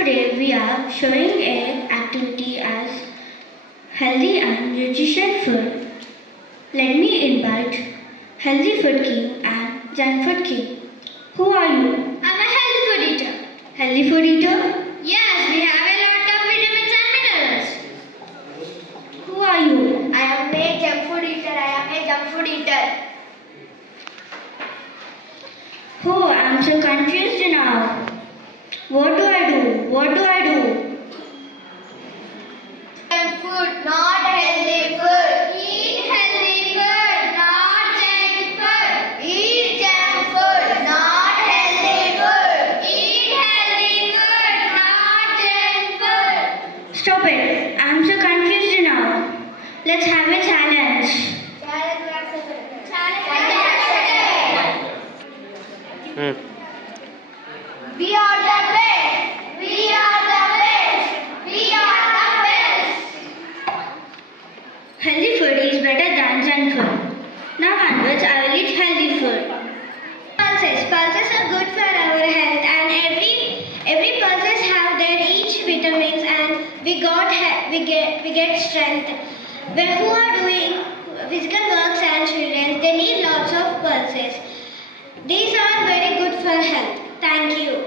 Today we are showing an activity as healthy and nutritious food. Let me invite Healthy Food King and Junk Food King. Who are you? I'm a healthy food eater. Healthy food eater? Yes, we have a lot of vitamins and minerals. Who are you? I am a junk food eater. Oh, I'm so confused now. What do I do? Junk food, not healthy food. Eat healthy food, not junk food. Eat junk food, not healthy food. Eat healthy food, not junk food. Stop it. I'm so confused now. Let's have a challenge. We are the best. We are the best. We are the best. Healthy food is better than junk food. Now onwards, I will eat healthy food. Pulses are good for our health, and every pulses have their each vitamins, and we get strength. When who are doing physical works and children, they need lots of pulses. These are very good for health. Thank you.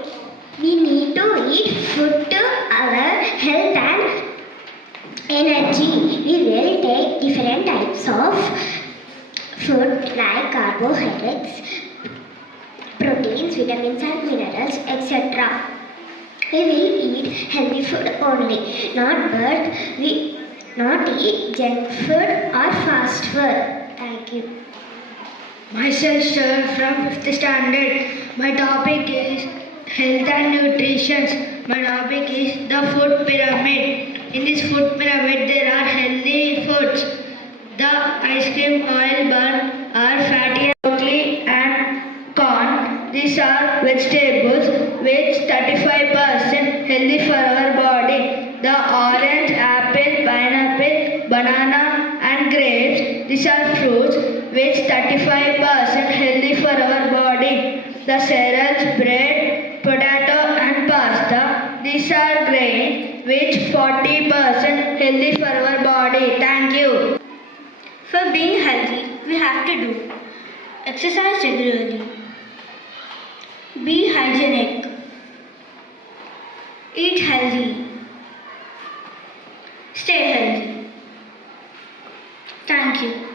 We need to eat food to our health and energy. We will take different types of food like carbohydrates, proteins, vitamins and minerals, etc. We will eat healthy food only, not eat junk food or fast food. Thank you. Myself, sir, from 5th standard. My topic is health and nutrition. My topic is the food pyramid. In this food pyramid, there are healthy foods. The ice cream, oil, bun are fatty and broccoli and corn. These are vegetables which 35% healthy for our body. The orange, apple, pineapple, banana and grapes. These are fruits which 35% healthy for our body. The cereals, bread, potato and pasta. These are grains which 40% healthy for our body. Thank you. For being healthy, we have to do exercise regularly, be hygienic, eat healthy, stay healthy. Thank you.